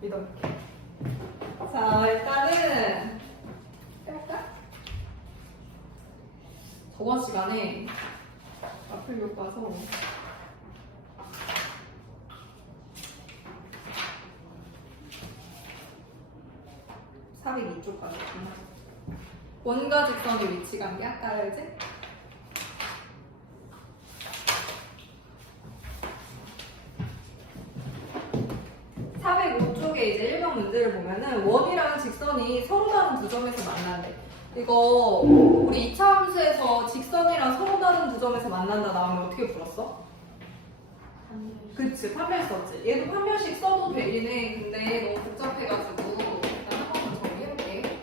믿어볼게. 자, 일단은 해볼까? 저번 시간에 앞을 교과서 402쪽까지 원과 직선의 위치관계 아까 알지? 이제 1번 문제를 보면은 원이랑 직선이 서로 다른 두 점에서 만난대. 이거 우리 2차 함수에서 직선이랑 서로 다른 두 점에서 만난다 나오면 어떻게 풀었어? 그치, 판별 썼지. 얘도 판별식 써도 되긴 해. 근데 너무 복잡해가지고 일단 한 번만 정리해볼게.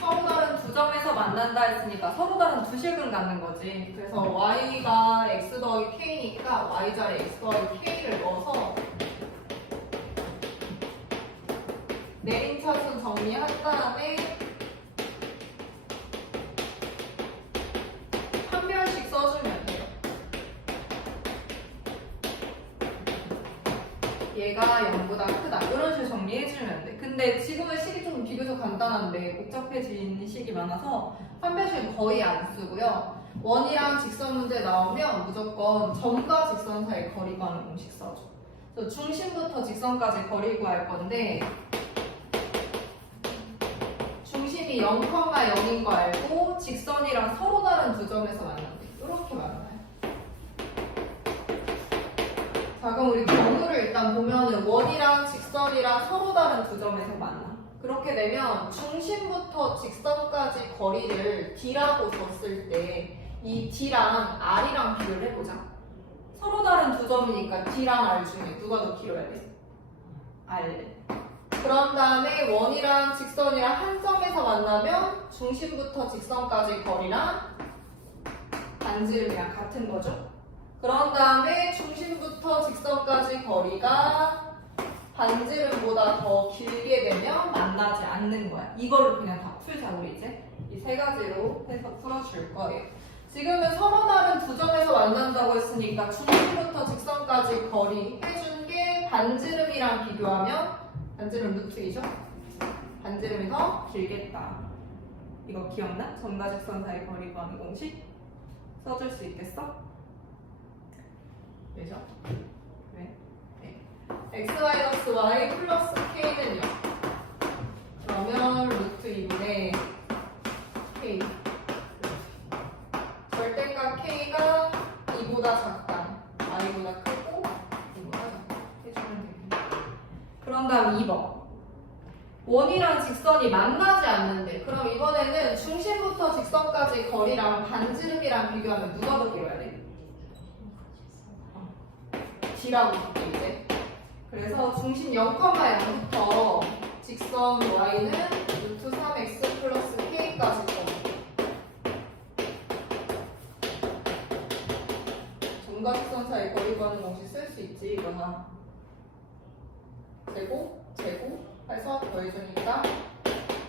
서로 다른 두 점에서 만난다 했으니까 서로 다른 두 식을 갖는 거지. 그래서 y가 x 더하기 k니까 y자에 x 더하기 k를 넣어서 내림차순 정리한 다음에 판별식 써주면 돼요. 얘가 0보다 크다. 이런 식으로 정리해주면 돼. 근데 지금은 식이 좀 비교적 간단한데 복잡해진 식이 많아서 판별식은 거의 안 쓰고요. 원이랑 직선 문제 나오면 무조건 점과 직선 사이 거리 구하는 공식 써줘. 그래서 중심부터 직선까지 거리 구할 건데 중심이 0,0인 거 알고 직선이랑 서로 다른 두 점에서 만난대. 이렇게 만나요. 자, 그럼 우리 경우를 일단 보면은 원이랑 직선이랑 서로 다른 두 점에서 만나. 그렇게 되면 중심부터 직선까지 거리를 D라고 줬을 때 이 D랑 R이랑 비교를 해보자. 서로 다른 두 점이니까 D랑 R 중에 누가 더 길어야 돼? R. 그런 다음에 원이랑 직선이랑 한 점에서 만나면 중심부터 직선까지 거리랑 반지름이랑 같은 거죠. 그런 다음에 중심부터 직선까지 거리가 반지름보다 더 길게 되면 만나지 않는 거야. 이걸로 그냥 다 풀자 우리 이제. 이 세 가지로 해서 풀어줄 거예요. 지금은 서로 다른 두 점에서 만난다고 했으니까 중심부터 직선까지 거리 해준 게 반지름이랑 비교하면 반지름 루트 2죠? 반지름이 더 길겠다. 이거 기억나? 점과 직선 사이 거리 구하는 공식? 써줄 수 있겠어? 왜죠? 왜? 네. x-y 플러스 k는요? 그러면 루트 2분의 k 절대값 k가 2보다 작다. y보다 크고 2보다 작다. 해주면 됩니다. 그런 다음 2번. 원이랑 직선이 만나지 않는데 그럼 이번에는 중심부터 직선까지 거리랑 반지름이랑 비교하면 누가 더 길어야 돼? D라고 볼게 이제. 그래서 중심 0,0부터 직선 y는 루트 3x 플러스 k까지 거. 점과 직선 사이 거리 구하는 공식 쓸 수 있지 이거나. 제곱 해서 더해주니까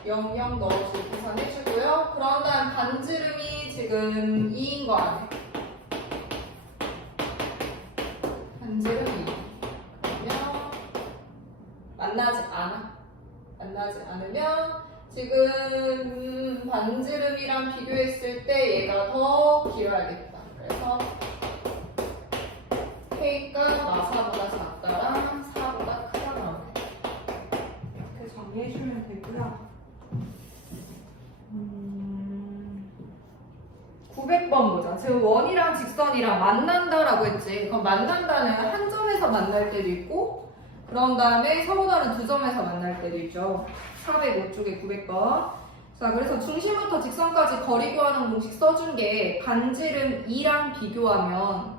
0, 0 넣어주고 계산해주고요. 그런 다음 반지름이 지금 2인 거 아니에요? 반지름 2. 그러면 만나지 않으면 지금 반지름이랑 비교했을 때 얘가 더 길어야겠다. 그래서 K가 마사보다 작다랑 4보다 크다 나오네. 이렇게 정리해주면 되고요. 900번 보자. 지금 원이랑 직선이랑 만난다라고 했지. 그럼 만난다는 한 점에서 만날 때도 있고 그런 다음에 서로 다른 두 점에서 만날 때도 있죠. 405쪽에 900번. 자, 그래서 중심부터 직선까지 거리 구하는 공식 써준 게 반지름 2랑 비교하면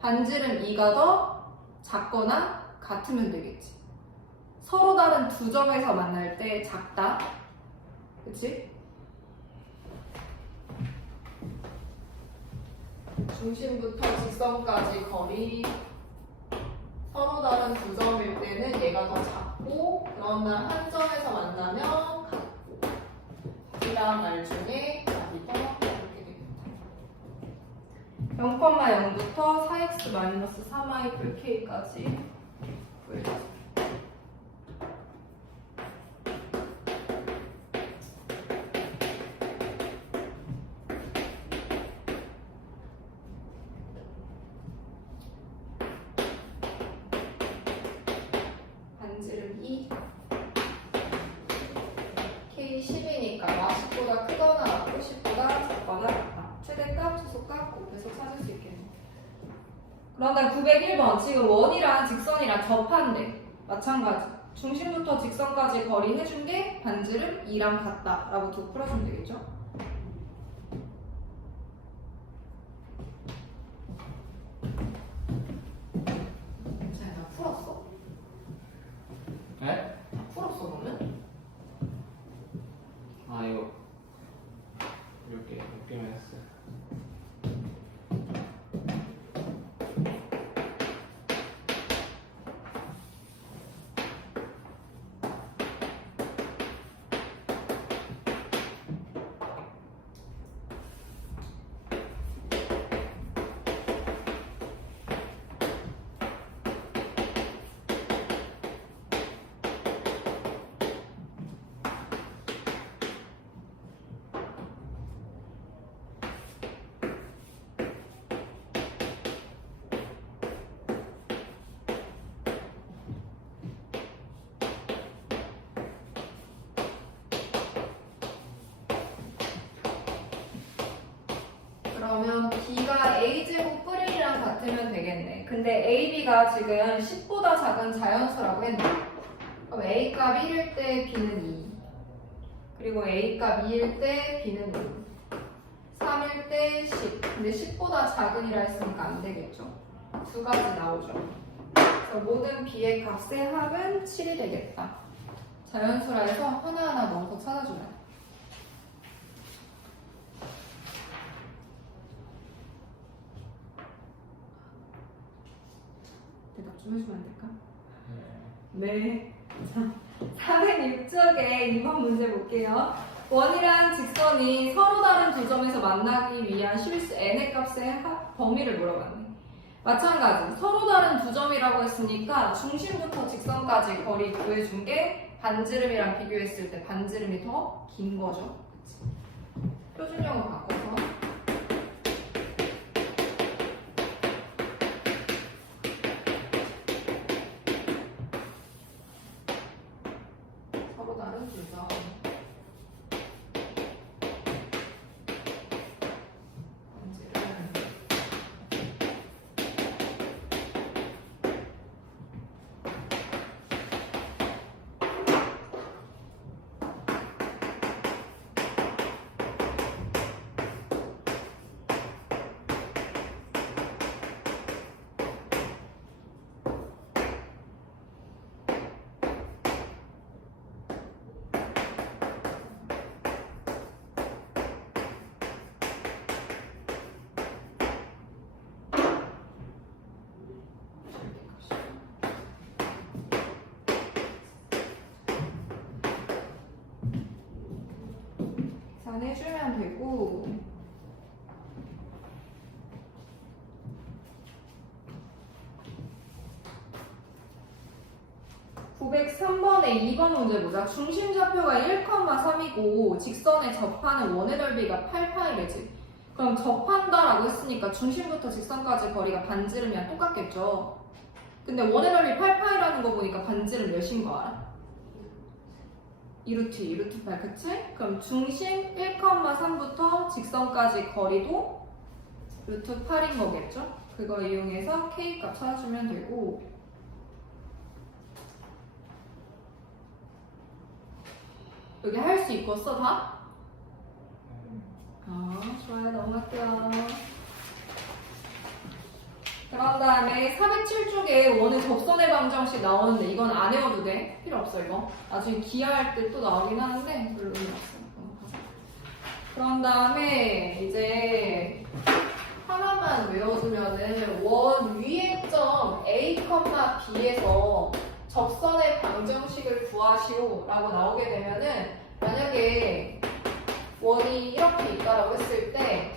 반지름 2가 더 작거나 같으면 되겠지. 서로 다른 두 점에서 만날 때 작다. 그치? 중심부터 직선까지 거리 서로 다른 두 점일 때는 얘가 더 작고 그러나 한 점에서 만나면 같고 D랑 R 중에 답이 더 이렇게 되겠다. 0,0부터 4x-3y 플 k까지 구해주세요. 반지름 2 k 10이니까 와 10보다 크거나 같고 10보다 작거나 같다. 최대값, 최소값 곱해서 찾을 수 있겠네. 그럼 다음 901번. 지금 원이랑 직선이랑 접한대. 마찬가지. 중심부터 직선까지 거리 해준 게 반지름 2랑 같다. 라고 두고 풀어주면 되겠죠? 자, 나 풀었어? 네? 풀었어, 너는? 아 이거 몇 개만 했어요. 그러면 B가 A제곱 뿌리랑 같으면 되겠네. 근데 AB가 지금 10보다 작은 자연수라고 했네. 그럼 A값 1일 때 B는 2. 그리고 A값 2일 때 B는 5. 3일 때 10. 근데 10보다 작은이라 했으니까 안 되겠죠. 두 가지 나오죠. 그래서 모든 B의 값의 합은 7이 되겠다. 자연수라 해서 하나하나 넣어서 찾아줘야 돼. 대답 좀 해주면 안 될까? 네. 자, 406쪽에 2번 문제 볼게요. 원이랑 직선이 서로 다른 두 점에서 만나기 위한 실수 n의 값의 범위를 물어봤네. 마찬가지. 서로 다른 두 점이라고 했으니까 중심부터 직선까지 거리 구해준 게 반지름이랑 비교했을 때 반지름이 더 긴 거죠. 그치? 표준형으로 바꿔서. 서로 다른 두 점. 계산해주면 되고, (903번에) 2번 문제 보자. 중심 좌표가 1,3이고 직선에 접하는 원의 넓이가 8파이래지. 그럼 접한다라고 했으니까 중심부터 직선까지 거리가 반지름이랑 똑같겠죠. 근데 원의 넓이 8파이라는 거 보니까 반지름 몇인 거 알아? 2루트 2, 루트 8, 그치? 그럼 중심 1,3부터 직선까지 거리도 루트 8인 거겠죠? 그거 이용해서 K값 찾아주면 되고, 여기 할 수 있겠어 다? 좋아요. 넘어갈게요. 그런 다음에 407쪽에 원의 접선의 방정식 나오는데 이건 안 외워도 돼. 필요 없어 이거. 나중에 기하할 때 또 나오긴 하는데 별로 의미 없어. 그런 다음에 이제 하나만 외워두면은 원 위의 점 A, B에서 접선의 방정식을 구하시오 라고 나오게 되면은, 만약에 원이 이렇게 있다라고 했을 때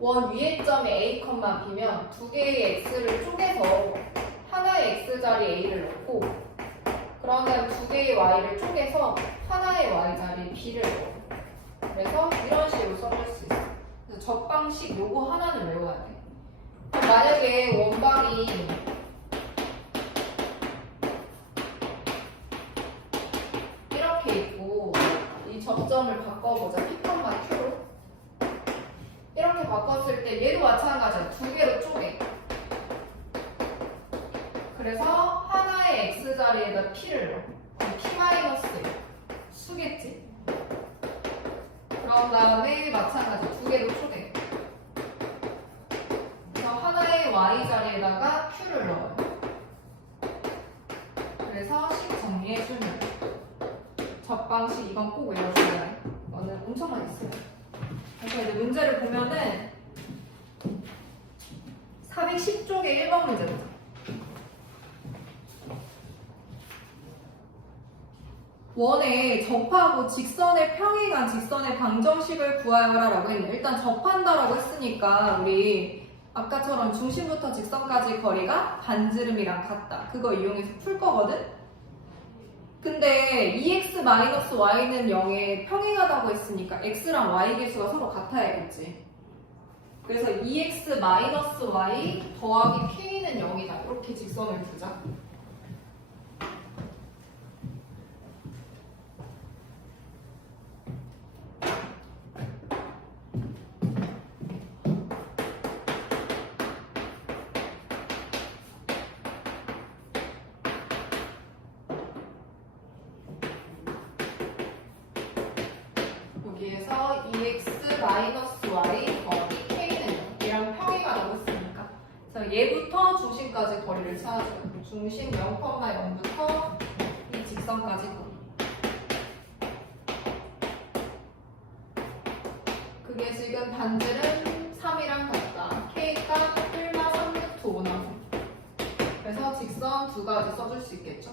원 위의 점이 A, B면 두 개의 X를 쪼개서 하나의 X자리에 A를 넣고 그런 다음 두 개의 Y를 쪼개서 하나의 Y자리에 B를 넣어. 그래서 이런 식으로 써줄 수 있어. 그래서 적방식 요거 하나는 외워야 돼. 그럼 만약에 원방이 이렇게 있고 이 접점을 바꿔보자. P, Q로 이렇게 바꿨을 때 얘도 마찬가지야. 두 개로 쪼개. 그래서 하나의 X자리에다 P를 넣어. 그럼 P-1 수겠지? 그런 다음에 마찬가지 두 개로 쪼개. 그래서 하나의 Y자리에다가 Q를 넣어요. 그래서 식 정리해주면 적방식 이건 꼭 외워줘야 해. 이거는 엄청 많이 써요. 그래서 이제 문제를 보면은 410쪽의 1번 문제입니다. 원에 접하고 직선의 평행한 직선의 방정식을 구하여라 라고 했네. 일단 접한다라고 했으니까 우리 아까처럼 중심부터 직선까지 거리가 반지름이랑 같다. 그거 이용해서 풀 거거든? 근데 2x-y는 0에 평행하다고 했으니까 x랑 y 개수가 서로 같아야겠지. 그래서 2x-y 더하기 k는 0이다. 이렇게 직선을 두자. 여기에서 2x-y 더하기 k는 0 이랑 평행하다고 했으니까 그래서 얘부터 중심까지 거리를 찾아줘요. 중심 0,0부터 이 직선까지 거리. 그게 지금 반지름 3이랑 같다. k가 1/3루트 5나무. 그래서 직선 두 가지 써줄 수 있겠죠.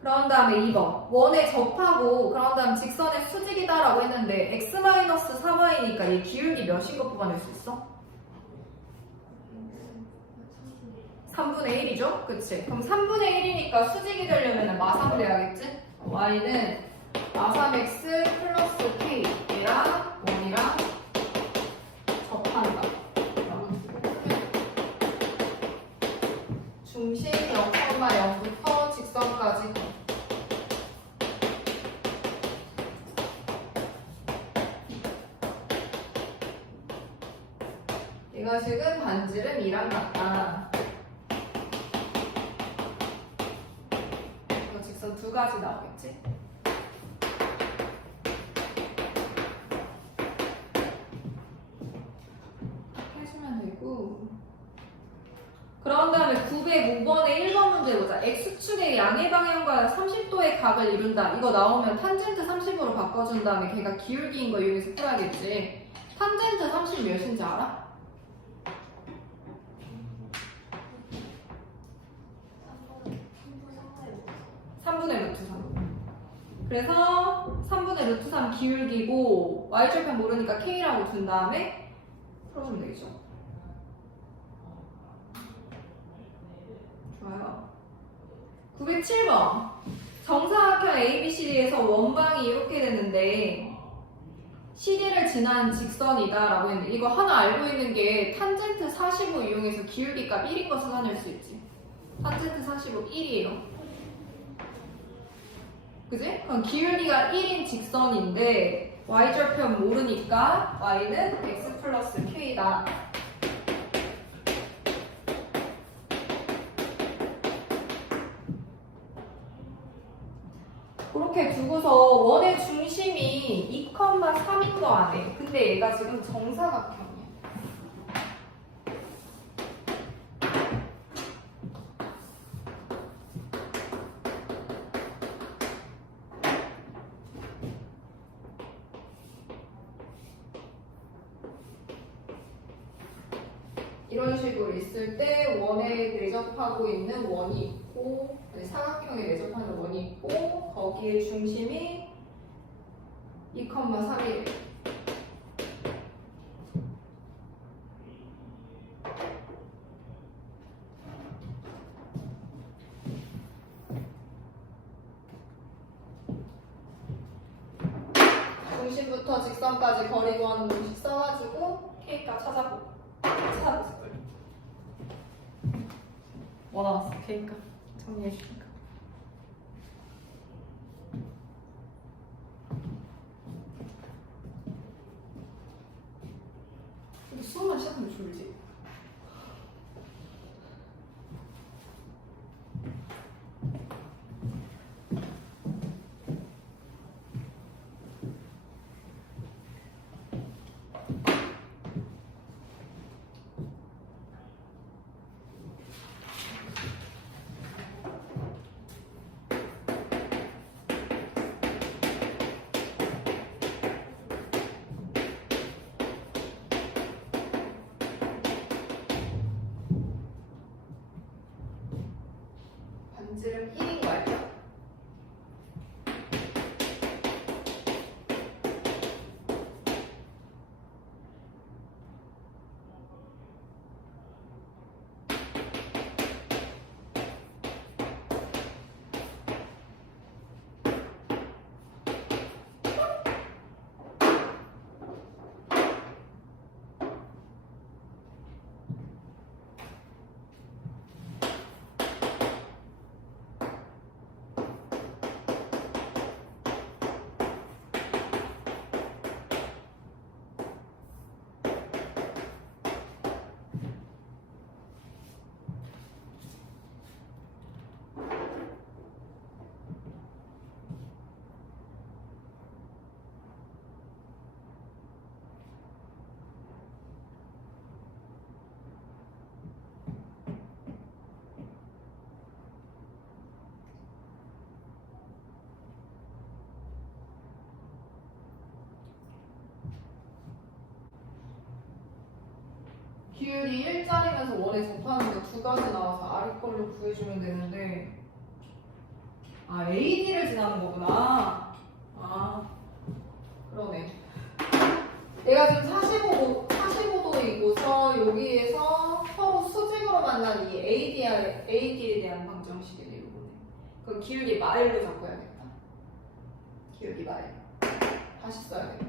그런 다음에 2번 원에 접하고 그런 다음 직선의 수직이다 라고 했는데 x-3y니까 얘 기울기 몇인 거 뽑아낼 수 있어? 3분의 1이죠? 그치? 그럼 3분의 1이니까 수직이 되려면 마삼을 해야겠지? y는 마삼x 플러스 k랑 1이랑 접한다 라고 중심 0,0부터 직선까지 얘가 지금 반지름 2랑 같다. 이거 직선 두 가지 나오겠지? 해주면 되고 그런 다음에 905번의 1번 문제 보자. X축의 양의 방향과 30도의 각을 이룬다. 이거 나오면 탄젠트 30으로 바꿔준 다음에 걔가 기울기인 거 이용해서 풀어야겠지. 탄젠트 30 몇인지 알아? 3분의 루트 3. 그래서 3분의 루트 3 기울기고 y절편 모르니까 k라고 둔 다음에 풀어주면 되겠죠. 좋아요. 907번 정사각형 ABCD에서 원방이 이렇게 됐는데 CD를 지난 직선이다 라고 했는데 이거 하나 알고 있는 게 탄젠트 45 이용해서 기울기 값 1인 거 찾아낼 수 있지. 탄젠트 45 1이에요. 그지? 그럼 기울기가 1인 직선인데 y절편 모르니까 y는 x 플러스 k다. 그렇게 두고서 원의 중심이 2,3인 거 아네. 근데 얘가 지금 정사각형이야. 이런 식으로 있을 때 원에 내접하고 있는 원이 있고 사각형에 내접하는 원이 있고 거기에 중심이 2,3일. 중심부터 직선까지 거리 구하는 공식 써가지고 K값 찾아볼 거예요. 뭐 나왔어? K값 정리해 주니까. 수업만 시작하면 졸지? 반지름 1인 거 알죠? 기울이 1짜리면서 원에 접하는 게 두 가지 나와서 아래 걸로 구해주면 되는데 AD를 지나는 거구나. 그러네. 내가 지금 45도이고서 여기에서 서로 수직으로 만난 이 AD에 대한 방정식이네. 이거네. 그럼 기울기 마일로 적어야겠다. 기울기 마일. 다시 써야겠다.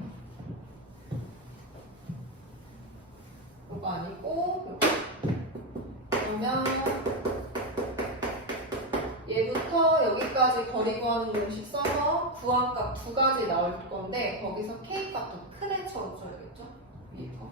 이거 아니고 그러면 얘부터 여기까지 거리 구하는 공식 써서 구한값 두 가지 나올 건데 거기서 K값도 큰 애 쳐줘야겠죠? 위에 거.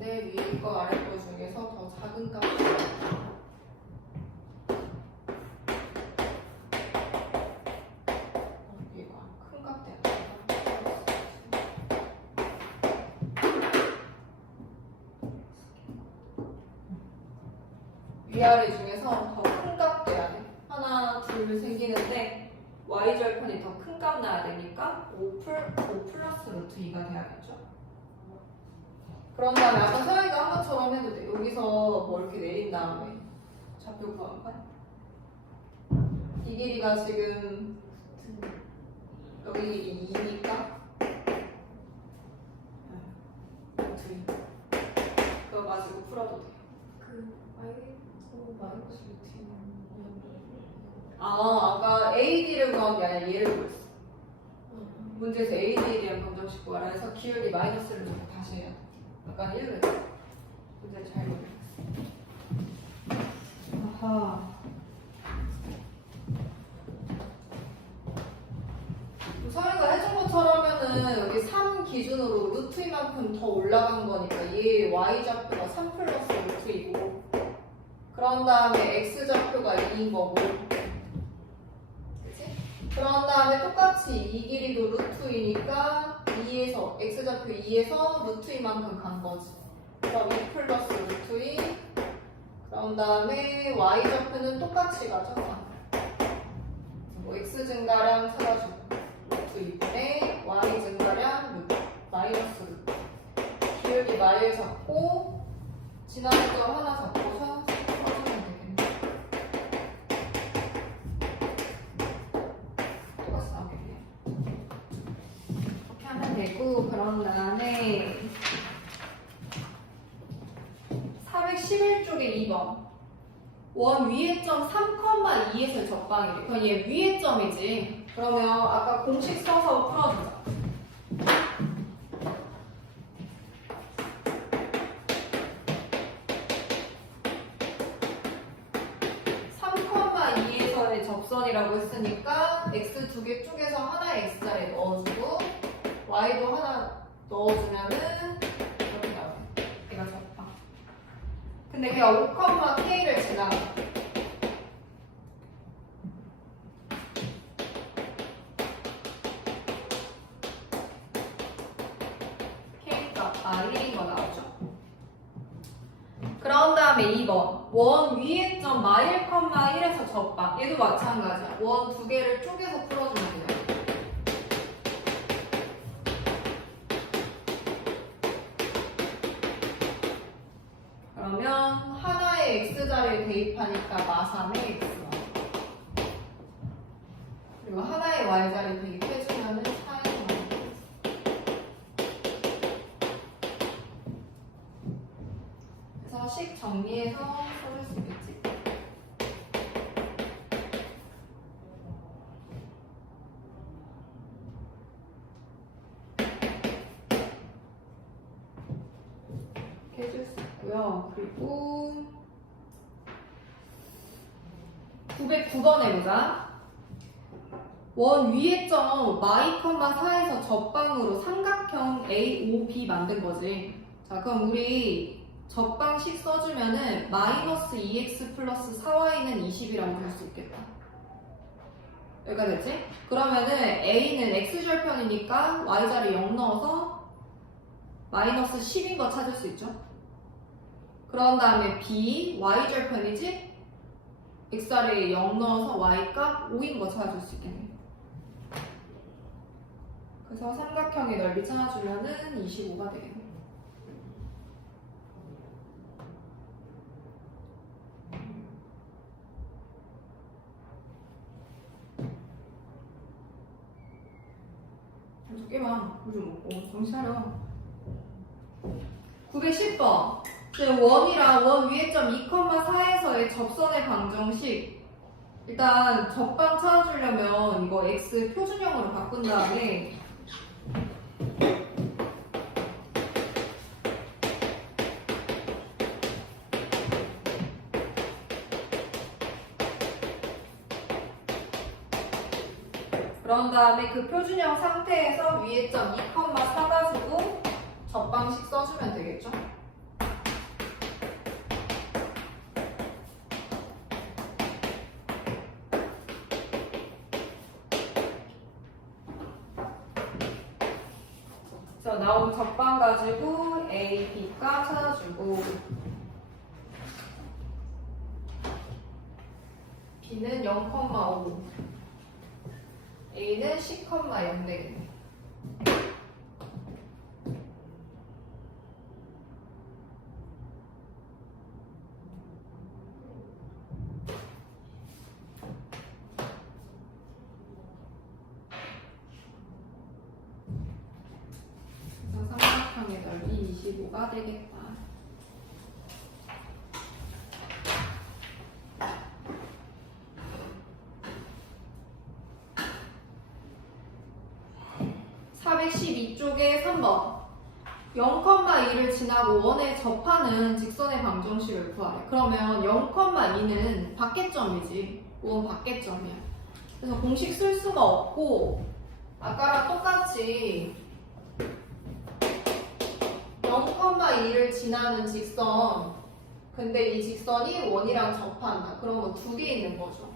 위에 거 아래 거 중에서 더 작은 값이 이거 큰 값 돼야 위아래 중에서 더 큰 값 돼야 돼. 하나 둘 생기는데 y절편이 더 큰 값 나야 되니까 5 플러스 루트 2가 돼야겠죠. 그런 다음에 아까 서영이가 한 것처럼 해도 돼. 여기서 뭐 이렇게 내린 다음에 좌표 구한 거야. 이 길이가 지금 여기 길이 2니까 루트 2. 그거 가지고 풀어도 돼. 마이너스 루트 2. 아까 AD를 구한 게 아니라 얘를 구했어. 문제에서 AD에 대한 방정식 구하라 해서 기울기 마이너스를 좀 다시 해야 돼. 약간 1을 문제를 잘 모르겠어. 아하. 서희가 해준 것처럼은 여기 3 기준으로 루트이만큼 더 올라간 거니까 얘 y좌표가 3 플러스 루트이고 그런 다음에 x좌표가 2인 거고 그치? 그런 다음에 똑같이 이 길이도 루트이니까 2에서 x좌표 2에서 루트이만큼 간 거지. 그럼 2 플러스 루트이 그런 다음에 y좌표는 똑같이 가죠. 뭐 x 증가량 찾아주고 루트 2분의 y 증가량 루트 마이너스 루트 기울기 마일 잡고 지나는 점 하나 잡고서 풀어주면 되겠네. 똑같이 나오겠네요. 이렇게 하면 되고 그런 다음에 411쪽에 2번 원 위의 점 3,2에서 적방이래. 그럼 얘 위의 점이지. 그러면 아까 공식 써서 풀어주자. 에서의 접선이라고 했으니까 x 두 개 쪽에서 하나의 x자리에 넣어주고 y도 하나 넣어주면은 이렇게 나와요. 얘가 접방. 근데 걔가 5,k를 지나가. k값 1인 거 나오죠. 그런 다음에 2번 원 위의 점 마일, 1에서 접방. 얘도 마찬가지야. 원 두 개를 쪼개서 풀어주면 돼요. 그러면 하나의 x자리에 대입하니까 마3의 x 그리고 하나의 y자리에 대입해주면은 4의 그래서 식 정리해서 써줄 수 있겠지. 이렇게 해줄 수 있고요. 그리고 909번 해보자. 원 위의 점 y, 4에서 접방으로 삼각형 AOB 만든 거지. 자, 그럼 우리 접방식 써주면은 마이너스 2x 플러스 4y는 20이라고 볼 수 있겠다. 여기가 됐지? 그러면은 a는 x절편이니까 y자리 0 넣어서 마이너스 10인 거 찾을 수 있죠? 그런 다음에 b, y절편이지? x자리에 0 넣어서 y값 5인 거 찾아줄 수 있겠네. 그래서 삼각형의 넓이 찾아주면은 25가 되겠네. 두개만 물 좀 먹고 정신 차려. 910번 원이랑 원 위의 점 2,4에서의 접선의 방정식. 일단 접방 찾아주려면 이거 x 표준형으로 바꾼 다음에 그런 다음에 그 표준형 상태에서 위에 점 2,4 가지고 접방식 써주면 되겠죠? 그래서 나온 접방 가지고 A, B 값 찾아주고 B는 0,5 A는 10,0 되겠네. 그래서 삼각형의 넓이 25가 되겠다. 쪽에 3번 0,2를 지나고 원에 접하는 직선의 방정식을 구하래. 그러면 0,2는 밖에점이지. 원 밖에점이야. 그래서 공식 쓸 수가 없고 아까랑 똑같이 0,2를 지나는 직선. 근데 이 직선이 원이랑 접한다. 그런 거 두 개 있는 거죠.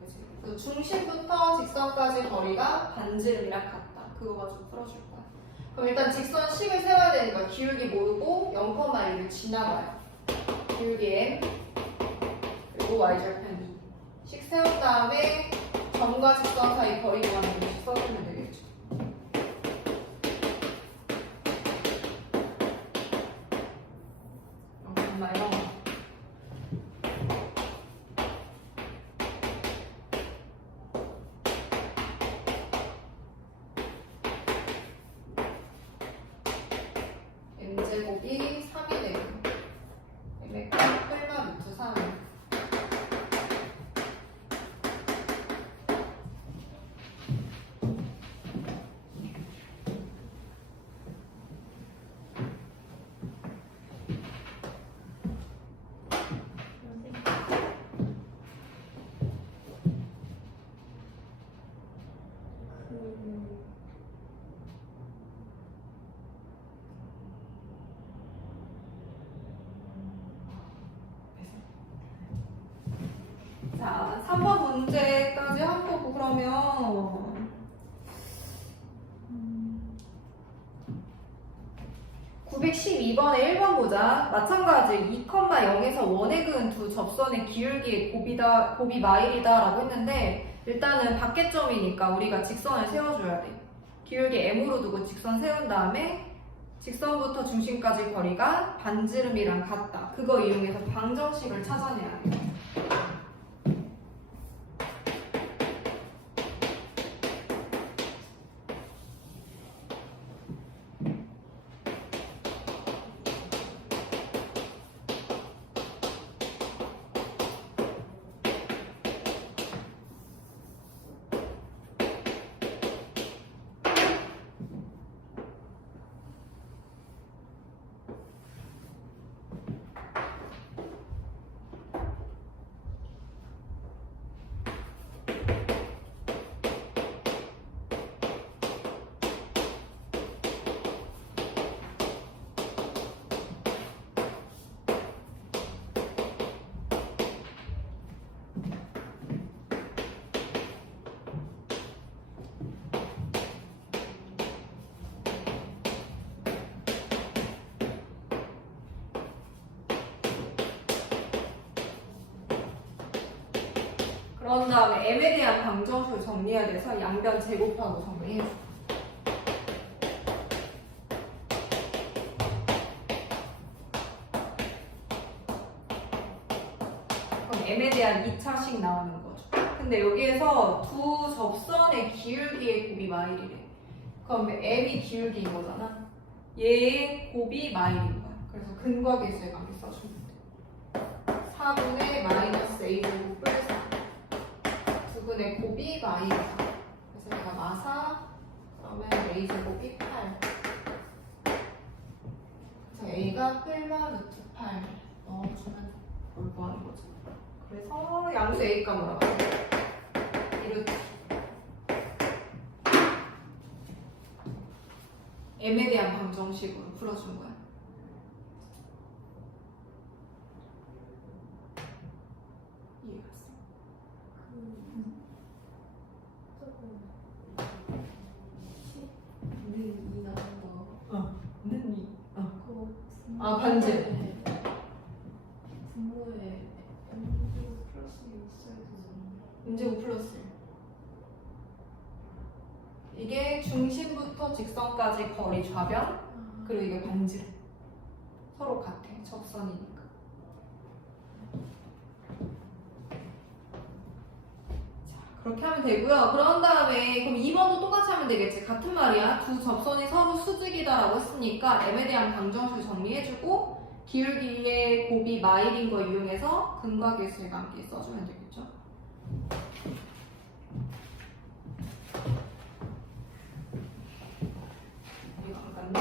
그치? 그래서 중심부터 직선까지 거리가 반지름이랑 같다. 그거 가지고 풀어줄 거야. 그럼 일단 직선식을 세워야 되니까 기울기 모르고 0,2를 지나가요. 기울기 m 그리고 y절편 2. 식 세운 다음에 점과 직선 사이 거리 구하는 식 써주면 되겠죠. 이런 거. m제곱이 3이 되고 m의 뿔마 루트 3. 자, 3번 문제까지 한 거고 그러면 912번에 1번 보자. 마찬가지 2,0에서 1에 그은 두 접선의 기울기의 곱이 마일이다 라고 했는데 일단은 밖에점이니까 우리가 직선을 세워줘야 돼. 기울기 m으로 두고 직선 세운 다음에 직선부터 중심까지 거리가 반지름이랑 같다. 그거 이용해서 방정식을 찾아내야 돼. 그런 다음에 m에 대한 방정식을 정리해야 돼서 양변 제곱하고 정리해줘. 그럼 m에 대한 2차식 나오는 거죠. 근데 여기에서 두 접선의 기울기의 곱이 마일이래. 그럼 m이 기울기인 거잖아. 얘의 곱이 마일인 거야. 그래서 근과 계수의 관계 써주면 돼. 4분의 마이너스 a제곱 플러스 4. 두근의 곱이 마이다. 그래서 내가 마사 그러면 a제곱이 8. 그래서 a가 플마 루트 8 넣어주면 뭘 구하는 거지. 그래서 양수 a가 뭐라고? 2루트. m에 대한 방정식으로 풀어준 거야. 이해갔어? 아, 반지. 분모에 m제곱 플러스 있어야 되잖아. m제곱 플러스. 이게 중심부터 직선까지 거리 좌변, 그리고 이게 반지름. 서로 같아. 접선이니까. 자, 그렇게 하면 되고요. 그런 다음에 그럼 2번도 똑같이 하면 되겠지. 같은 말이야. 두 접선이 서로 수직이다라고 했으니까 m에 대한 방정식을 정리해주고 기울기의 곱이 마일인 거 이용해서 근과 계수의 관계 써주면 되겠죠. 이거 안 갔네.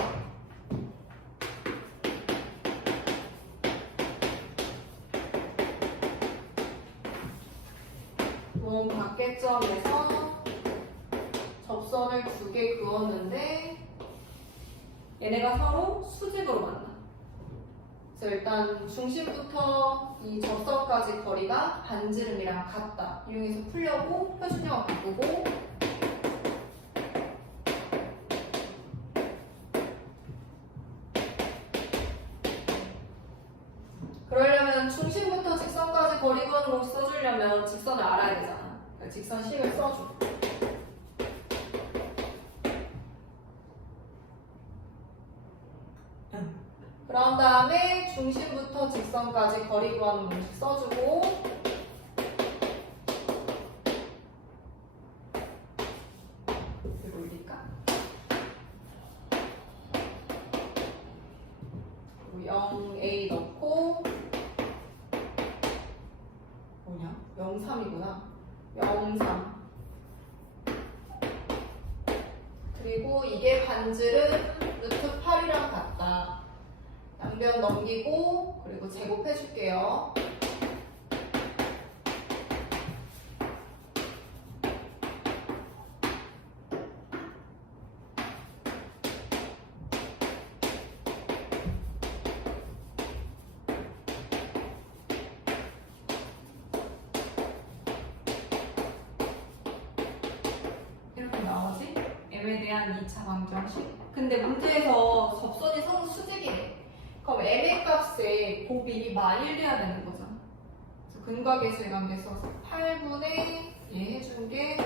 원 밖에점에서 접선을 두 개 그었는데 얘네가 서로 수직으로 만나. 그래서 일단 중심부터 이 접선까지 거리가 반지름이랑 같다. 이용해서 풀려고 표준형을 바꾸고 그러려면 중심부터 직선까지 거리 구하는 거 써주려면 직선을 알아야 되잖아. 그러니까 직선식을 써줘. 그런 다음에 중심부터 직선까지 거리 구하는 공식 써주고 이거 올릴까? 0a 넣고 뭐냐? 03이구나. 03 그리고 이게 반지름 루트 8이랑 같다. 양변 넘기고 그리고 제곱해 줄게요. 이렇게 나오지? m에 대한 2차 방정식. 근데 문제에서 접선이 서로 수직이래. 그럼 m의 값에 곱이 만일돼야 되는 거잖아. 그래서 근과계수의 관계 써서 8분의 얘 해준 게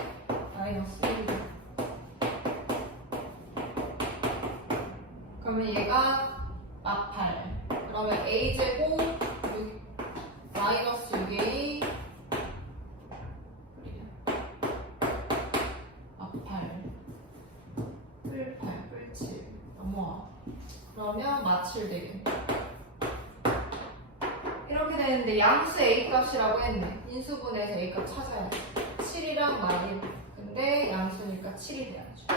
마이너스 1. 그러면 얘가 마8. 그러면 a제곱 6, 마이너스 6a 마8 뿔8 뿔7 넘어와. 그러면 마7 되겠네. 이렇게 되는데 양수 a 값이라고 했네. 인수분해서 a 값 찾아야 돼. 7이랑 마1. 근데 양수니까 7이 돼야죠.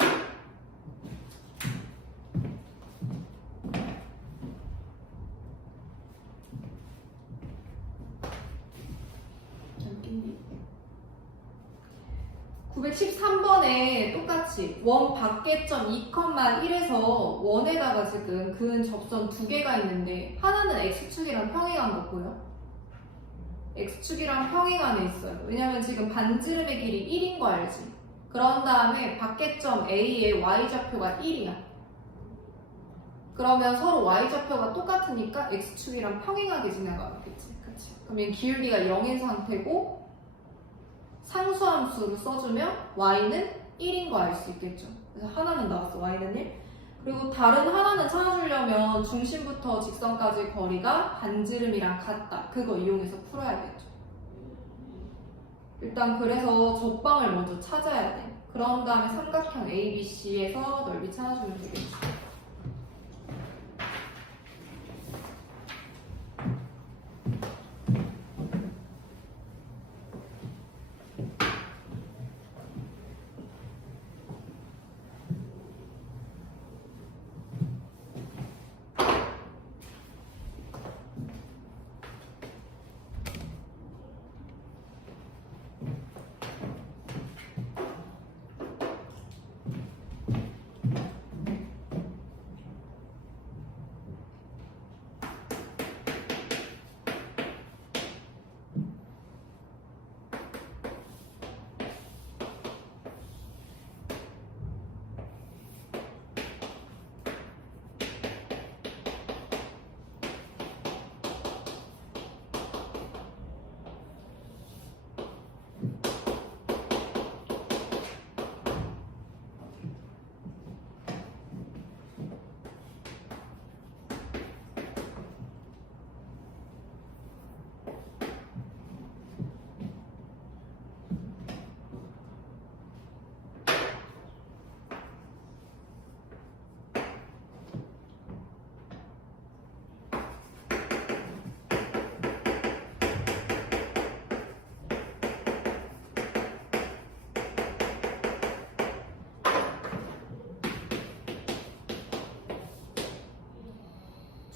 여기 913번에 똑같이 원 밖에점 2,1에서 원에다가 지금 그은 접선 두 개가 있는데 하나는 x축이랑 평행한 거 보여? x축이랑 평행안에 있어요. 왜냐면 지금 반지름의 길이 1인 거 알지? 그런 다음에 밖에점 A의 y좌표가 1이야. 그러면 서로 y좌표가 똑같으니까 x축이랑 평행하게 지나가겠지. 그치? 그럼 얘 기울기가 0인 상태고 상수함수를 써주면 y는 1인 거 알 수 있겠죠. 그래서 하나는 나왔어. y는 1. 그리고 다른 하나는 찾아주려면 중심부터 직선까지 거리가 반지름이랑 같다. 그거 이용해서 풀어야겠죠. 일단 그래서 접방을 먼저 찾아야 돼. 그런 다음에 삼각형 ABC에서 넓이 찾아주면 되겠지.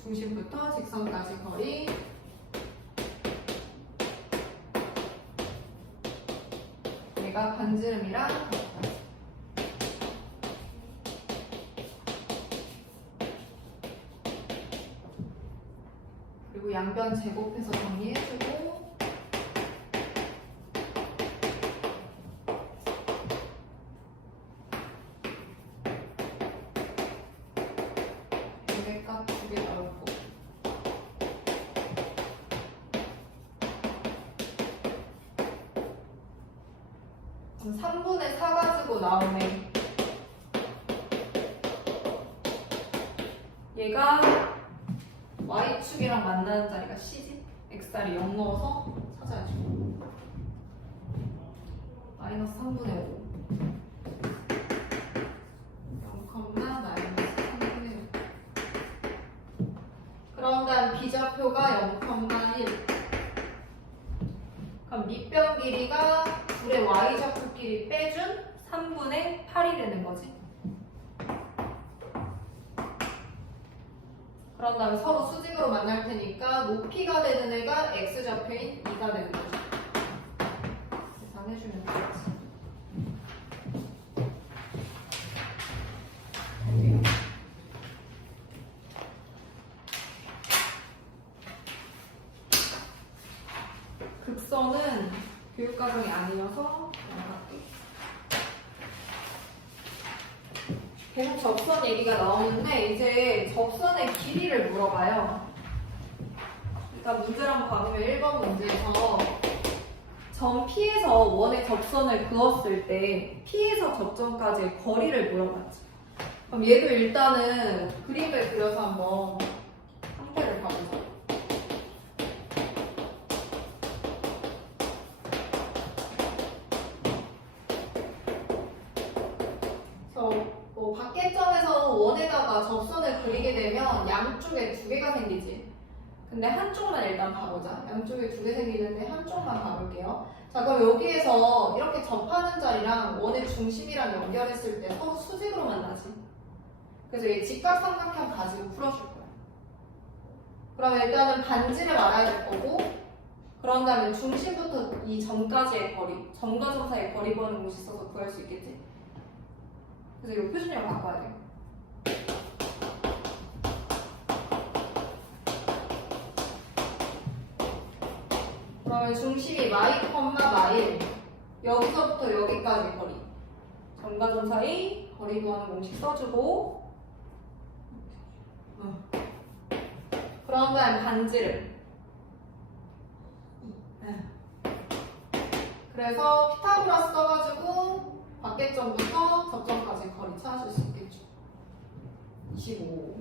중심부터 직선까지 거리 얘가 반지름이랑 같다. 양변 제곱해서 정리해주고 값 2개 나올 거고 그럼 3분의 4 가지고 나오네. 얘가 y축이랑 만나는 자리가 c지? xr이 0 넣어서 찾아야죠. 마이너스 3분의 5 0, 마이너스 3분의 5 그런 다음 비좌표가 0,1 그럼 밑변 길이가 둘의 y좌표 길이 빼준 3분의 8이 되는 거지. 그런 다음에 서로 수직으로 만날 테니까 높이가 되는 애가 x좌표인 2가 되는 거죠. 계산해주면 되겠지. 극선은 교육과정이 아니어서 넘어갈게. 계속 접선 얘기가 나오는데 이제 접선의 길이를 물어봐요. 일단 문제를 한번 봐보면 1번 문제에서 점 P에서 원의 접선을 그었을 때 P에서 접점까지의 거리를 물어봤지. 그럼 얘도 일단은 그림을 그려서 한번 상태를 봐보자. 밖에점에서 원에다가 접선을 그리게 되면 양쪽에 2개가 생기지. 근데 한쪽만 일단 봐보자. 양쪽에 2개 생기는데 한쪽만 봐볼게요. 자, 그럼 여기에서 이렇게 접하는 자리랑 원의 중심이랑 연결했을 때 서로 수직으로 만나지. 그래서 이 직각삼각형 가지고 풀어줄 거야. 그럼 일단은 반지를 알아야 될 거고, 그런 다음에 중심부터 이 점까지의 거리, 점과 점 사이의 거리 구하는 공식 써서 구할 수 있겠지. 그래서 이거 표준형을 바꿔야 돼요. 그러면 중심이 y,마일 여기서부터 여기까지 거리 점과 점 사이 거리 구하는 공식 써주고 그런 다음에 반지를 그래서 피타고라스 써가지고 밖에점부터 접점까지 거리 찾을 수 있겠죠. 25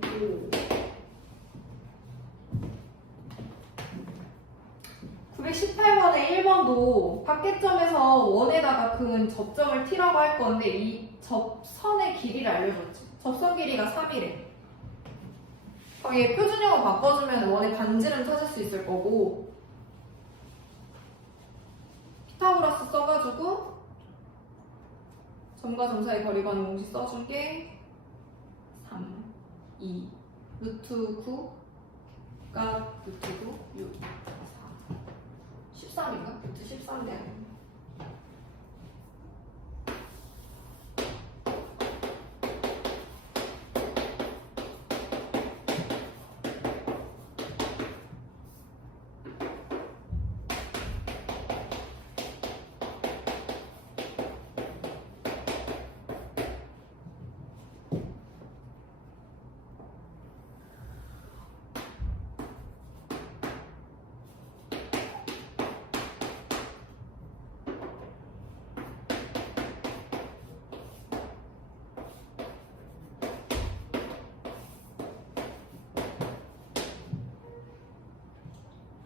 918번에 1번도 밖에점에서 원에다가 그은 접점을 t라고 할 건데 이 접선의 길이를 알려줬지. 접선 길이가 3이래. 그럼 얘 표준형으로 바꿔주면 원의 반지름 찾을 수 있을 거고 피타고라스 써가지고 점과 점 사이 거리 구하는 공식 써준 게 3, 2, 루트 9, 값 루트 9, 6, 4, 13인가? 루트 13 돼야 돼.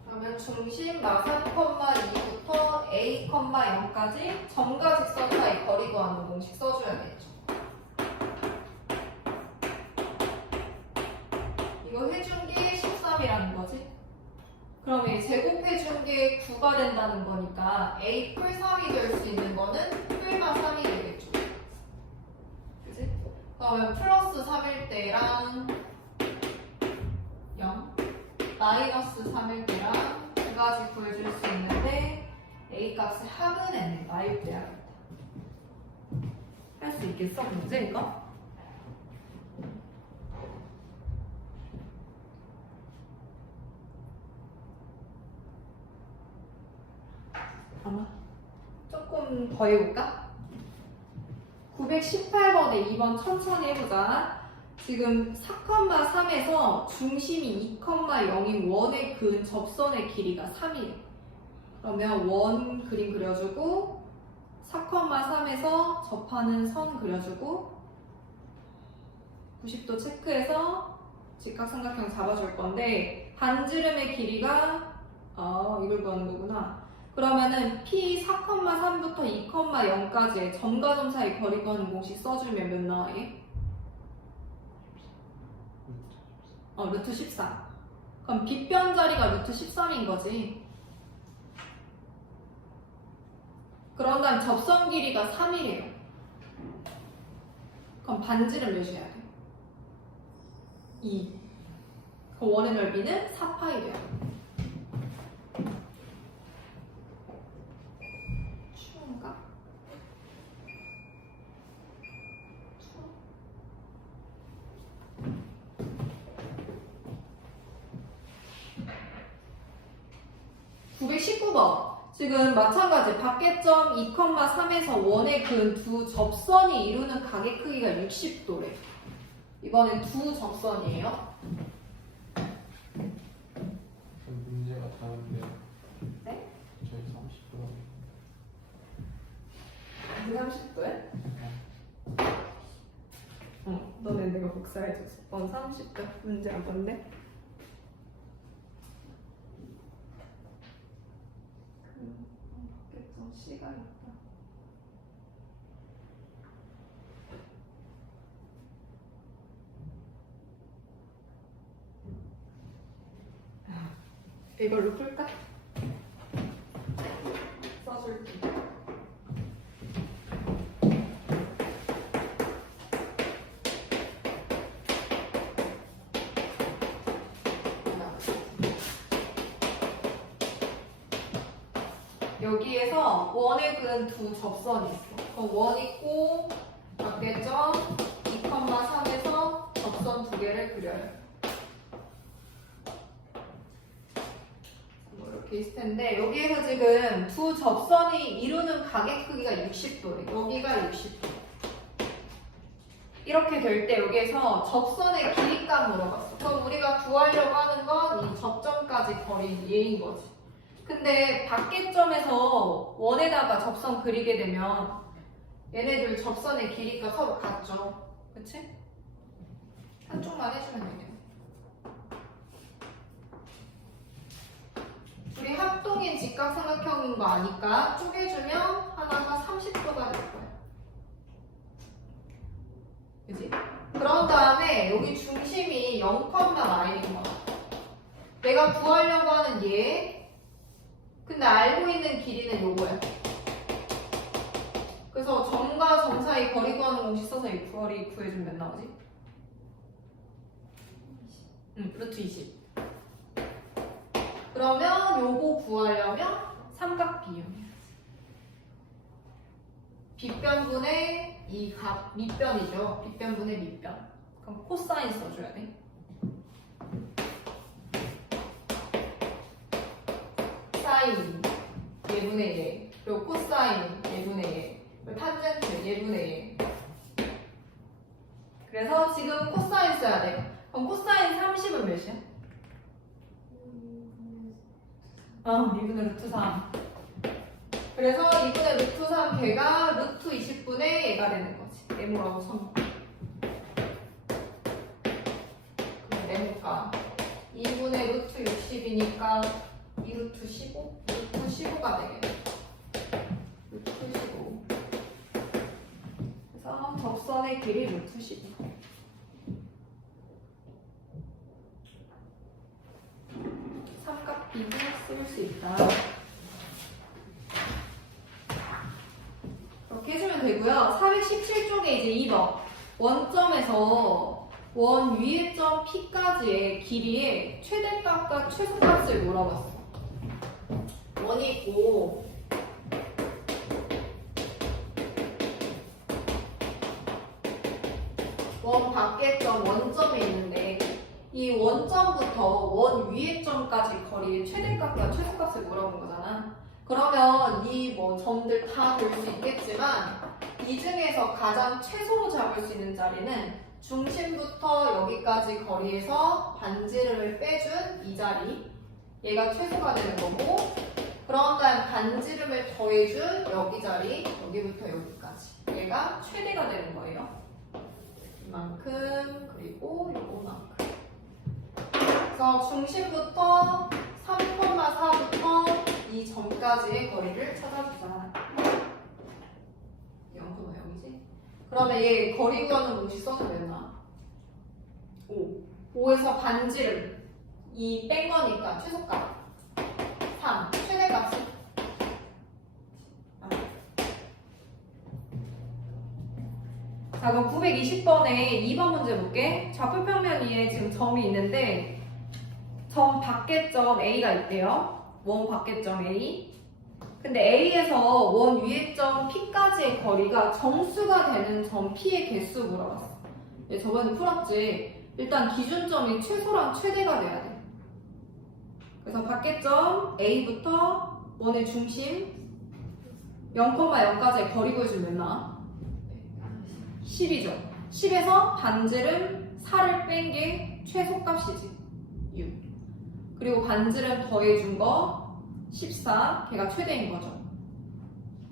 그러면 중심 마산, 2부터 A, 0까지 점과 직선 사이 거리 구하는 공식 써줘야겠죠. 이거 해준 게 13이라는 거지. 그럼 이 제곱해준 게 9가 된다는 거니까 A 풀 3이 될 수 있는 거는 풀만 3이 되겠죠. 그치? 그러면 플러스 3일 때랑 0 마이너스 3일 때랑 2가지 구해줄 수 있는데 A 값을 합은 N, 마일 빼야겠다. 할 수 있겠어? 문제인가? 아마 조금 더 해볼까? 918번에 2번 천천히 해보자. 지금 4,3에서 중심이 2,0인 원에 그은 접선의 길이가 3이에요. 그러면 원 그림 그려주고 4,3에서 접하는 선 그려주고 90도 체크해서 직각삼각형 잡아줄 건데 반지름의 길이가 이걸 구하는 거구나. 그러면은 P 4,3부터 2,0까지의 점과 점 사이 거리 구하는 공식 써주면 몇 나와 얘? 루트 13. 그럼 빗변 자리가 루트 13인 거지. 그런 다음 접선 길이가 3이래요. 그럼 반지름 몇이어야 돼? 2. 그 원의 넓이는 4파이 돼요. 추운가? 추워? 919번. 지금 마찬가지 밖에점 2,3에서 원에 그은 두 접선이 이루는 각의 크기가 60도래. 이번엔 두 접선이에요. 좀 문제가 다른데. 네? 저희 30분. 30도야? 너네 내가 복사해줬어. 30도 문제가 뭔데? 밖에점 C가 있다. 이걸로 풀까? 써줄게. 여기에서 원에 그은 두 접선이 있어. 그럼 원 있고 밖에점 2,3에서 접선 두 개를 그려요. 이렇게 있을 텐데 여기에서 지금 두 접선이 이루는 각의 크기가 60도래. 여기가 60도. 이렇게 될 때 여기에서 접선의 길이값 물어봤어. 그럼 우리가 구하려고 하는 건 이 접점까지 거리인 얘인 거지. 근데 밖에점에서 원에다가 접선 그리게 되면 얘네들 접선의 길이가 서로 같죠. 그치? 한쪽만 해주면 돼요. 둘이 합동인 직각삼각형인 거 아니까 쪼개주면 하나가 30도가 될 거야. 그치? 그런 다음에 여기 중심이 0,1인 거야. 내가 구하려고 하는 얘 근데 알고 있는 길이는 요거야. 그래서 점과 점 사이 거리 구하는 공식 써서 이 거리 구해주면 몇 나오지? 루트 20. 그러면 요거 구하려면 삼각 비율이야. 빗변분의 이 각, 밑변이죠. 빗변분의 밑변. 그럼 코사인 써줘야 돼. 사인 예분의 예. 그리고 코사인 예분의 예. 그리고 탄젠트 예분의 예. 그래서 지금 코사인 써야 돼. 그럼 코사인 30은 몇이야? 2분의 루트 3. 그래서 2분의 루트 3 걔가 루트 20분의 얘가 되는 거지. 네모라고 선. 그럼 네모가 2분의 루트 60이니까 2루트 15? 루트 15가 되겠네. 루트 15. 그래서 접선의 길이 루트 15. 삼각 비율 쓸 수 있다. 그렇게 해주면 되고요. 417쪽에 이제 2번. 원점에서 원 위의 점 P까지의 길이의 최대값과 최소값을 물어봤어. 원이 있고 원 밖의 점 원점이 있는데 이 원점부터 원 위의 점까지 거리의 최대값과 최소값을 물어본 거잖아. 그러면 이 뭐 점들 다 볼 수 있겠지만 이 중에서 가장 최소로 잡을 수 있는 자리는 중심부터 여기까지 거리에서 반지름을 빼준 이 자리, 얘가 최소가 되는 거고, 그런 다음 반지름을 더해준 여기 자리, 여기부터 여기까지, 얘가 최대가 되는 거예요. 이만큼, 그리고 요거만큼. 그래서 중심부터 3,4부터 이 점까지의 거리를 찾아주자. 0,0이지? 그러면 얘 거리 구하는 공식 써도 되나? 5. 5에서 반지름. 2 뺀 거니까 최소값. 3. 최대값은? 자, 그럼 920번에 2번 문제 볼게. 좌표평면 위에 지금 점이 있는데 점 밖에점 A가 있대요. 원 밖에점 A. 근데 A에서 원 위에 점 P까지의 거리가 정수가 되는 점 P의 개수 물어봤어. 얘 저번에 풀었지. 일단 기준점이 최소랑 최대가 돼야 돼. 그래서 밖에점 A부터 원의 중심 0,0까지의 거리 구해주면 나 10이죠. 10에서 반지름 4를 뺀 게 최소값이지. 6. 그리고 반지름 더해준 거 14, 걔가 최대인 거죠.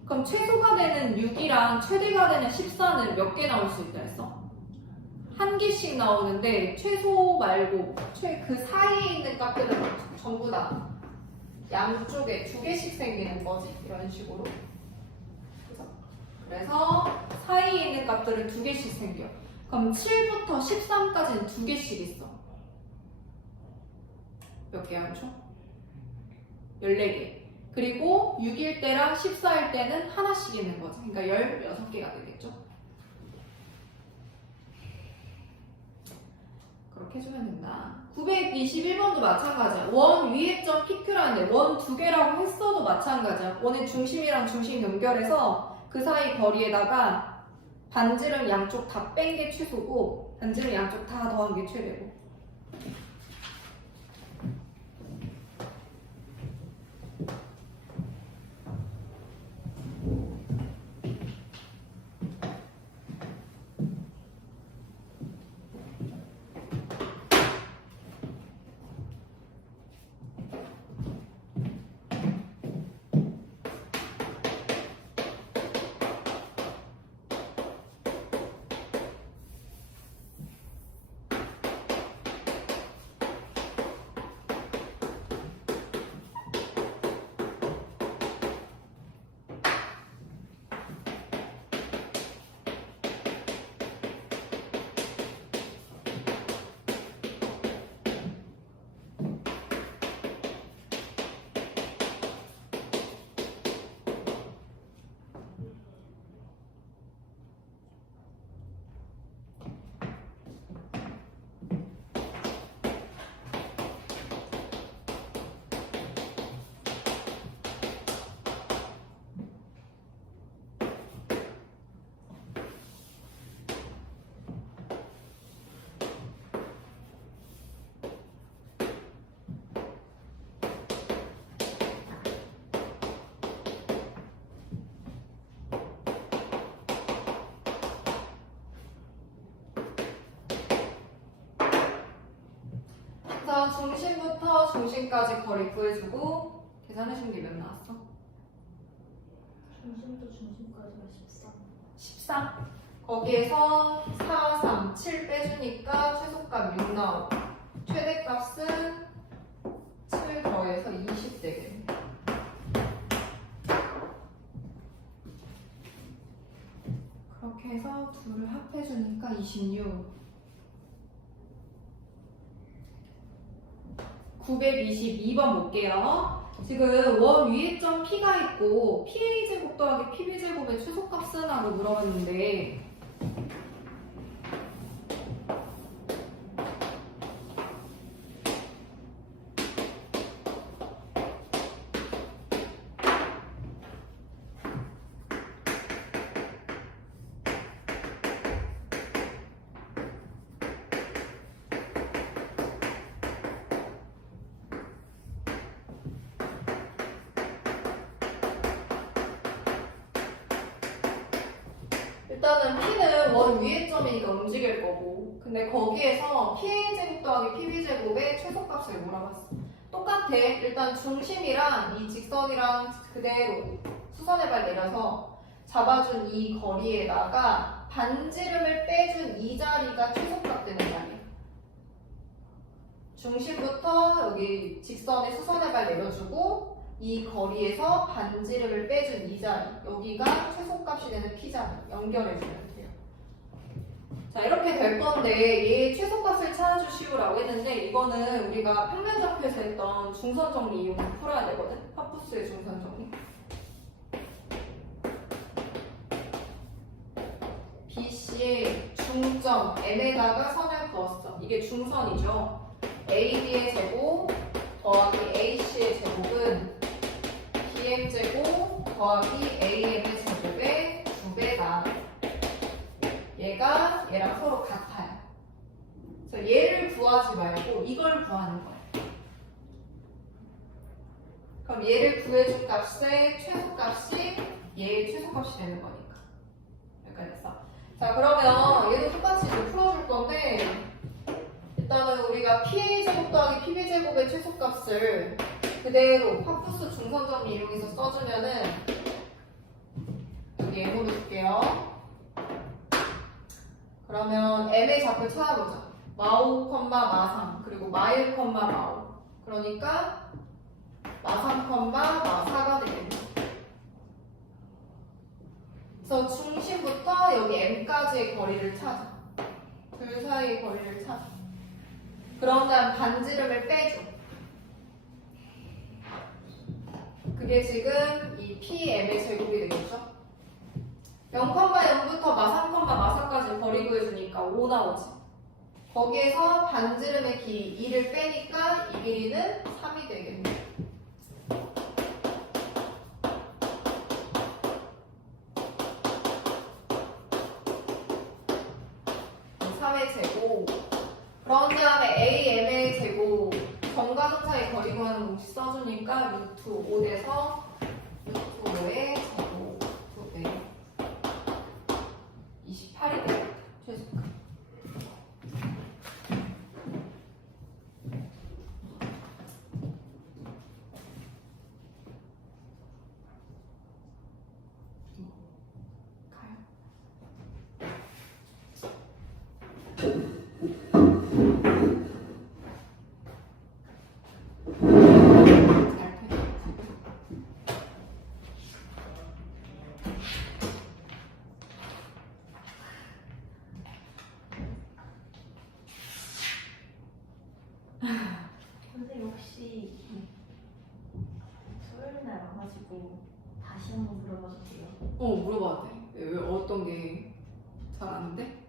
그럼 최소가 되는 6이랑 최대가 되는 14는 몇 개 나올 수 있다 했어? 한 개씩 나오는데 최소 말고 그 사이에 있는 값들은 전부 다 양쪽에 2개씩 생기는 거지. 이런 식으로. 그래서 사이에 있는 값들은 2개씩 생겨. 그럼 7부터 13까지는 2개씩 있어. 몇 개야, 총? 14개. 그리고 6일 때랑 14일 때는 하나씩 있는 거죠. 그러니까 16개가 되겠죠. 그렇게 해주면 된다. 921번도 마찬가지야. 원 위에 점 PQ라는데 원 2개라고 했어도 마찬가지야. 원의 중심이랑 중심 연결해서 그 사이 거리에다가 반지름 양쪽 다 뺀 게 최소고 반지름 양쪽 다 더한 게 최대고. 그래서 중심부터 중심까지 거리 구해주고 계산해준 게 몇 나왔어? 중심부터 중심까지가 13. 13. 거기에서 4, 3, 7 빼주니까 최소값 6 나오고 최대값은 7 더해서 20 되겠네. 그렇게 해서 둘을 합해주니까 26. 922번 볼게요. 지금 원 위에 점 P가 있고 PA제곱 더하기 PB제곱의 최소값은 하고 물어봤는데 일단은 P는 원 위의 점이니까 움직일 거고, 근데 거기에서 PA제곱 더하기 PB제곱의 최소값을 물어봤어. 똑같아. 일단 중심이랑 이 직선이랑 그대로 수선의 발 내려서 잡아준 이 거리에다가 반지름을 빼준 이 자리가 최소값 되는 자리야. 중심부터 여기 직선에 수선의 발 내려주고 이 거리에서 반지름을 빼준 이 자리, 여기가 최소값이 되는 P자리 연결해주면 돼요. 자, 이렇게 될 건데 얘 최소값을 찾아주시오라고 했는데 이거는 우리가 평면적표에서 했던 중선 정리 이용을 풀어야 되거든. 파푸스의 중선 정리. BC의 중점 M에다가 선을 그었어. 이게 중선이죠. AB의 제곱 더하기 AC의 제곱은 BM제곱 더하기 AM의 제곱의 2배다. 얘가 얘랑 서로 같아요. 그래서 얘를 구하지 말고 이걸 구하는 거예요. 그럼 얘를 구해준 값의 최소값이 얘의 최소값이 되는 거니까. 여기까지 됐어. 자, 그러면 얘도 똑같이 이제 풀어줄 건데 일단은 우리가 PA제곱 더하기 PB제곱의 최소값을 그대로 파푸스 중선정리 이용해서 써주면은 여기 M으로 줄게요. 그러면 M의 좌표 찾아보자. 마오, 마3 그리고 마일, 마오. 그러니까 마3, 마4가 되겠네. 그래서 중심부터 여기 M까지의 거리를 찾아. 둘 사이의 거리를 찾아. 그런 다음 반지름을 빼줘. 그게 지금 이 PM의 제곱이 되겠죠? 0,0부터 마3,마4까지 거리 구해주니까 5 나오지. 거기에서 반지름의 길이 2를 빼니까 이 길이는 3이 되겠네. 3의 제곱. 그런 다음에 AM의 제곱. 정과점 사이 거리 구하는 공식 써주니까 루트 5 돼서 루트 5의 제곱 2배 28이 되겠다. 최소값. 선생님 혹시 수요일 날 와가지고 다시 한번 물어봐도 돼요? 물어봐도 돼. 왜 어떤 게 잘 안 돼?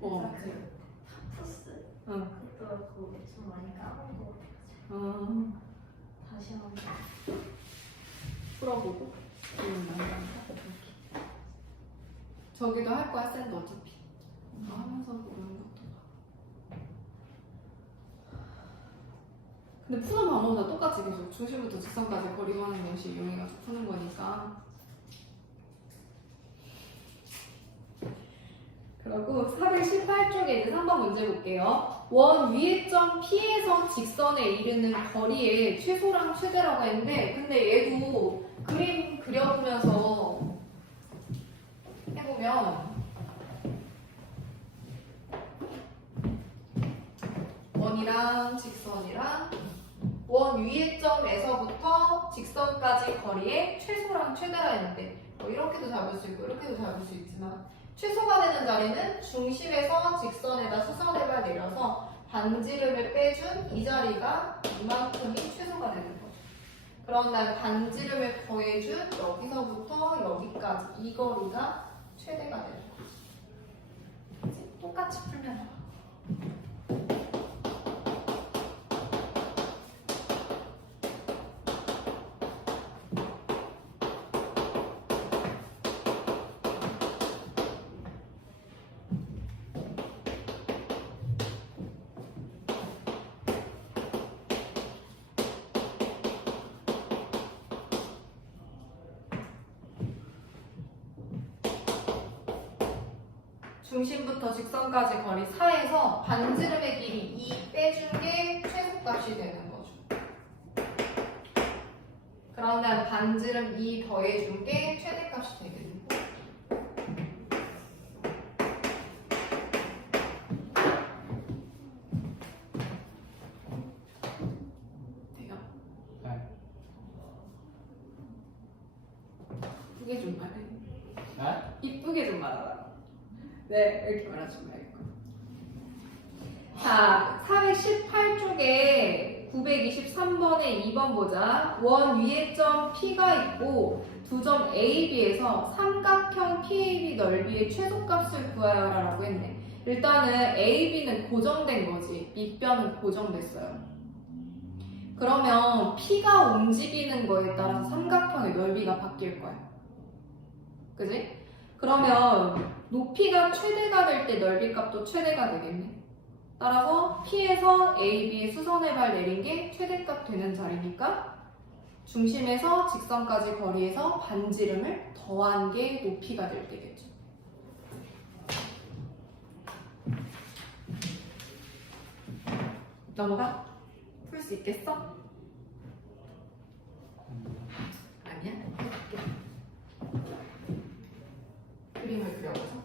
그 타푸스? 응. 그것도 그거 좀 많이 까먹은 것 같아가지고 다시 한번 풀어보고 저기도 할 거야 쌤도 어차피 하면서 모르는 것도 근데 푸는 방법은 다 똑같이 계속 중심부터 직선까지 거리 구하는 공식 이용해가지고 푸는 거니까. 그리고 418쪽에 이제 3번 문제 볼게요. 원 위의 점 P에서 직선에 이르는 거리의 최소랑 최대라고 했는데 근데 얘도 그림 그려보면서 해보면 원이랑 직선이랑 원 위의 점에서부터 직선까지 거리의 최소랑 최대라 했는데 이렇게도 잡을 수 있고 이렇게도 잡을 수 있지만 최소가 되는 자리는 중심에서 직선에다 수선해발 내려서 반지름을 빼준 이 자리가 이만큼이 최소가 되는 거죠. 그런 다음 반지름을 더해준 여기서부터 여기까지 이 거리가 최대가 되는 거죠. 똑같이 풀면 돼. 중심부터 직선까지 거리 4에서 반지름의 길이 2 빼준 게 최소값이 되는 거죠. 그런 다음 반지름 2 더해준 게 최대값이 되겠네요. 돼요? 네. 이게 좀 말해. 네? 이쁘게 좀 말하라. 네, 이렇게 말하지 말고. 자, 418쪽에 923번에 2번 보자. 원 위에 점 P가 있고 두 점 A, B에서 삼각형 PAB 넓이의 최소값을 구하여라라고 했네. 일단은 A, B는 고정된 거지. 밑변은 고정됐어요. 그러면 P가 움직이는 거에 따라서 삼각형의 넓이가 바뀔 거야. 그지? 그러면 높이가 최대가 될 때 넓이 값도 최대가 되겠네. 따라서 P에서 AB의 수선의 발 내린 게 최대값 되는 자리니까 중심에서 직선까지 거리에서 반지름을 더한 게 높이가 될 때겠죠. 넘어가? 풀 수 있겠어? 아니야? 해볼게. 그림을 그려보자.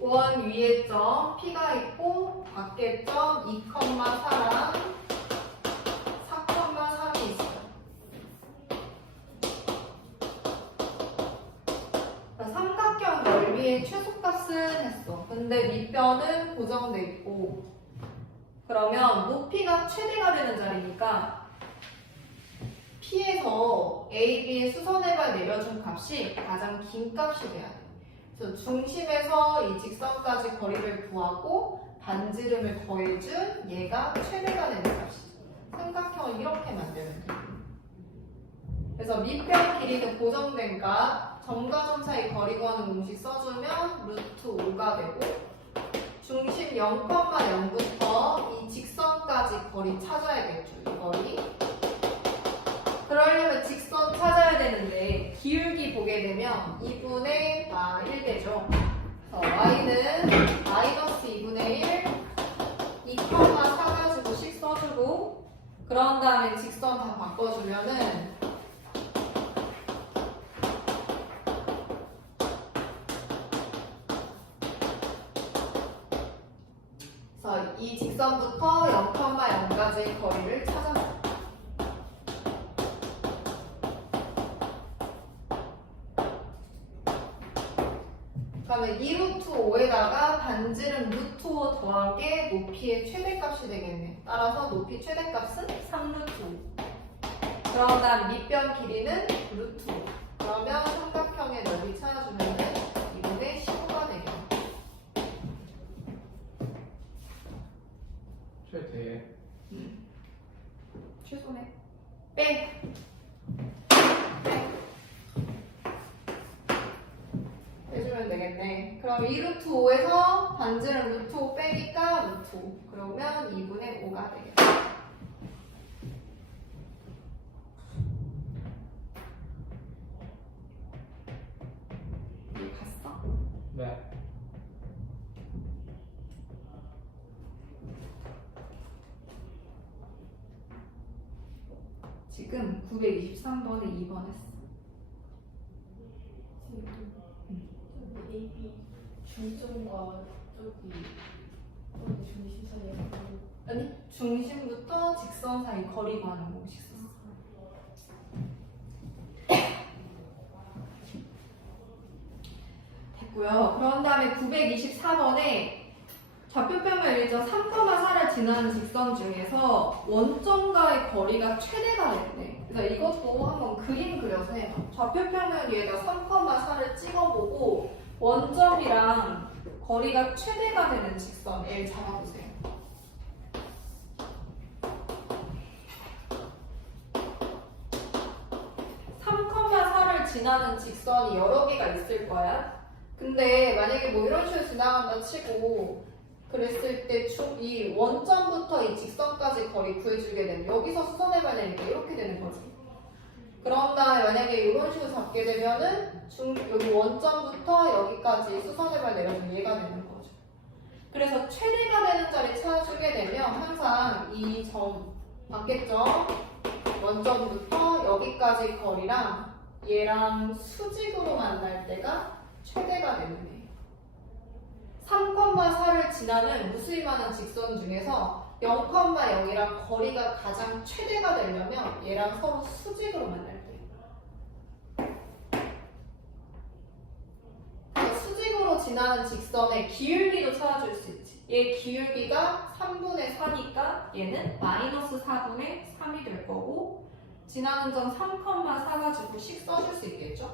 원 위에 점 P가 있고 밖에 점 2,4랑 4,3이 있어요. 삼각형 넓이의 최소값은 했어. 근데 밑변은 고정돼 있고 그러면 높이가 최대가 되는 자리니까 P에서 AB의 수선의 발 내려준 값이 가장 긴 값이 돼야 돼. 그래서 중심에서 이 직선까지 거리를 구하고 반지름을 더해준 얘가 최대가 되는 값이죠. 삼각형을 이렇게 만들면 돼요. 그래서 밑변 길이는 고정된 값, 점과 점 사이 거리 구하는 공식 써주면 루트 5가 되고 중심 0,0부터 이 직선까지 거리 찾아야겠죠. 이 거리. 그러려면 직선 찾아야 되는데 기울기 보게 되면 2분의 1 되죠. y는 마이너스 2분의 1 2,4 가지고씩 써주고 그런 다음에 직선 다 바꿔주면은 그래서 이 직선부터 0,0까지의 거리를 찾아줍니다. 그러면 2루트 5에다가 반지름 루트 5 더한 게 높이의 최대값이 되겠네. 따라서 높이 최대값은 3루트 5. 그런 다음 밑변 길이는 루트 5. 그러면 삼각형의 넓이 찾아주면 2분의 15가 되겠네. 최대. 최소네. 빼. 해주면 되겠네. 그럼 2루트 5에서 반지름 루트 5 빼니까 루트 5. 그러면 2분의 5가 되겠네. 이해 갔어? 네. 지금 923번에 2번 했어. AB 중점과 저기 중심 사이에 아니, 중심부터 직선 사이 거리 구하는 공식 썼어. 됐고요. 그런 다음에 924번에 좌표평면 일정 3,4를 지나는 직선 중에서 원점과의 거리가 최대가 됐네. 그래서 이것도 한번 그림 그려서 해봐. 좌표평면 위에다 3,4를 찍어보고 원점이랑 거리가 최대가 되는 직선 L 잡아보세요. 지나는 직선이 여러 개가 있을 거야. 근데 만약에 뭐 이런 식으로 지나간다 치고 그랬을 때 이 원점부터 이 직선까지 거리 구해주게 되면 여기서 수선해봐야 되니까 이렇게 되는 거지. 그런 다음에 만약에 이런 식으로 잡게 되면은 여기 원점부터 여기까지 수선해발 내려주면 얘가 되는 거죠. 그래서 최대가 되는 자리 찾아주게 되면 항상 이 점 맞겠죠? 원점부터 여기까지 거리랑 얘랑 수직으로 만날 때가 최대가 되는 거예요. 3,4를 지나는 무수히 많은 직선 중에서 0,0이랑 거리가 가장 최대가 되려면 얘랑 서로 수직으로 만날 때. 수직으로 지나는 직선의 기울기도 찾아줄 수 있지. 얘 기울기가 3분의 4니까 얘는 마이너스 4분의 3이 될 거고 지나는 점 3,4 가지고 씩 써줄 수 있겠죠?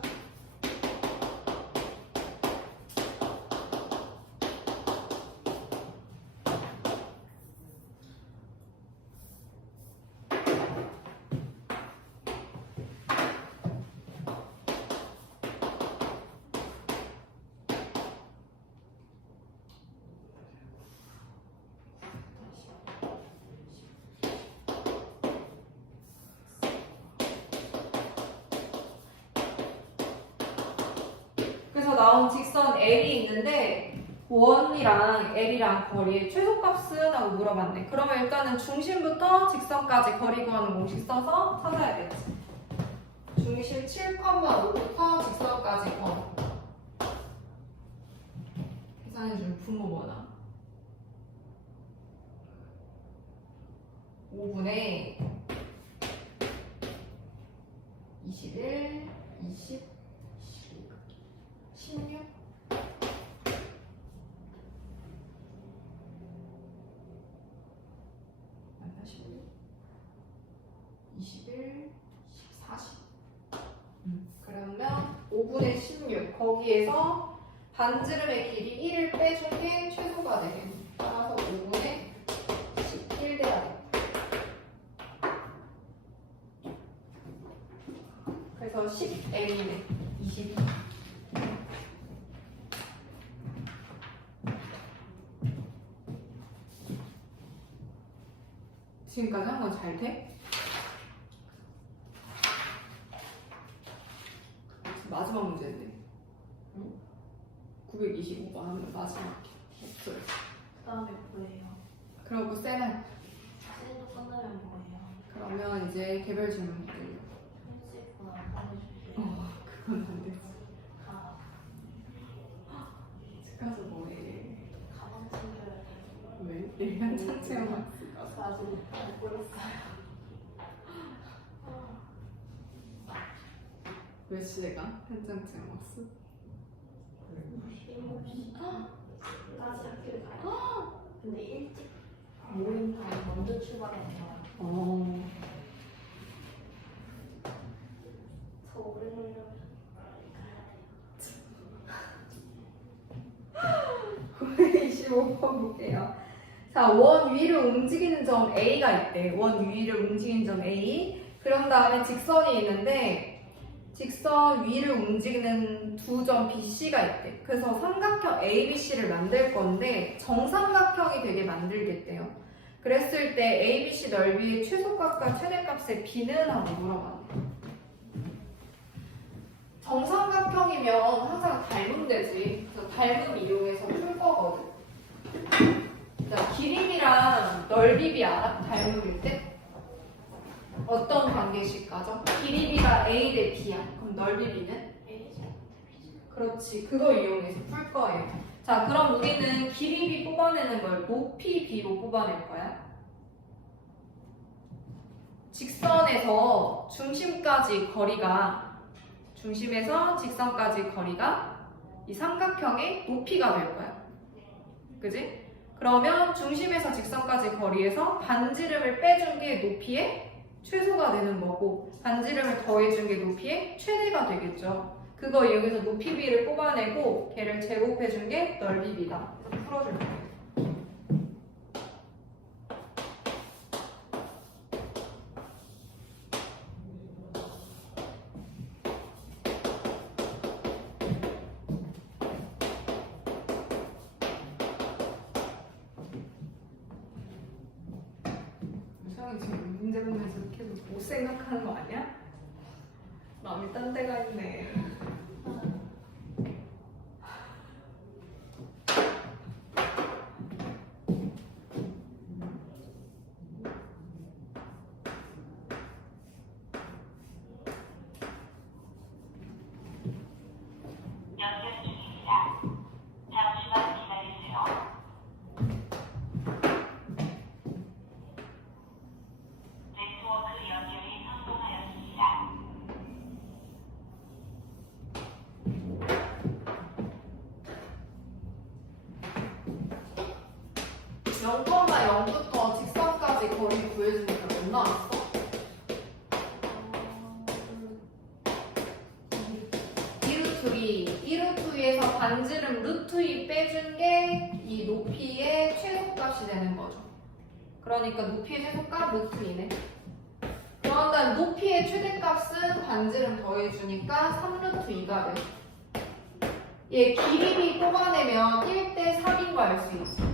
그래서 나온 직선 L이 있는데 원이랑 L이랑 거리의 최소값은? 하고 물어봤네. 그러면 일단은 중심부터 직선까지 거리 구하는 공식 써서 찾아야겠지. 중심 7,5부터 직선까지 거리. 계산해주면 분모 뭐나? 5분의 21, 20, 16? 맞나? 16? 21, 40. 그러면 5분의 16. 거기에서 반지름의 길이 1을 빼준 게 최소가 되겠네. 따라서 5분의 11 돼야겠다. 그래서 10m이네. 22. 지금까지 한 건 잘 돼? 마지막 문제인데. 925번 하면 마지막 없어요. 그다음에 뭐예요? 그러고 쌤은 쌤도 끝나면 뭐예요? 그러면 이제 개별 질문 기다려. 편집은 안 보내주세요. 그건 안 되지. 아, 집 가서 뭐해? 가방 챙겨야 돼요. 왜? 내일 현장 체험 학습 저 아직 못 보냈어요. 몇 시에 가? 현장 체험 학습? 7시까지 학교를 가요. 근데 일찍 모임반 먼저 출발해서 저 오래 놀려면 가야 돼요. 25번 볼게요. 자, 원 위를 움직이는 점 A가 있대. 원 위를 움직이는 점 A. 그런 다음에 직선이 있는데 직선 위를 움직이는 두 점 BC가 있대. 그래서 삼각형 ABC를 만들 건데 정삼각형이 되게 만들겠대요. 그랬을 때 ABC 넓이의 최소값과 최대값의 B는? 하고 물어봤네. 정삼각형이면 항상 닮으면 되지. 그래서 닮음 이용해서 풀 거거든. 자, 길이비랑 넓이비 알아? 닮음일 때? 어떤 관계식 가져? 길이비가 A 대 B야. 그럼 넓이비는? 그렇지. 그거 이용해서 풀 거예요. 자, 그럼 우리는 길이비 뽑아내는 걸 높이 B로 뽑아낼 거야. 직선에서 중심까지 거리가 중심에서 직선까지 거리가 이 삼각형의 높이가 될 거야. 그지? 그러면 중심에서 직선까지 거리에서 반지름을 빼준 게 높이의 최소가 되는 거고 반지름을 더해준 게 높이의 최대가 되겠죠. 그거 이용해서 높이비를 뽑아내고 걔를 제곱해준 게 넓이비다. 풀어줄 거예요. 사람이 지금 문제 보면서 계속 못 생각하는 거 아니야? 마음이 딴 데가 있네. 연결 중입니다. 잠시만 기다리세요. 네트워크 연결이 성공하였습니다. 0,0부터 직선까지 거리 구해주니까 몇 나왔어? 2루트 2. 2루트 2에서 반지름 루트 2 빼준 게 이 높이의 최소값이 되는 거죠. 그러니까 높이의 최소값 루트 2네. 그런 다음 높이의 최대값은 반지름 더해주니까 3루트 2가 돼. 얘 길이비 뽑아내면 1대 3인 거 알 수 있지.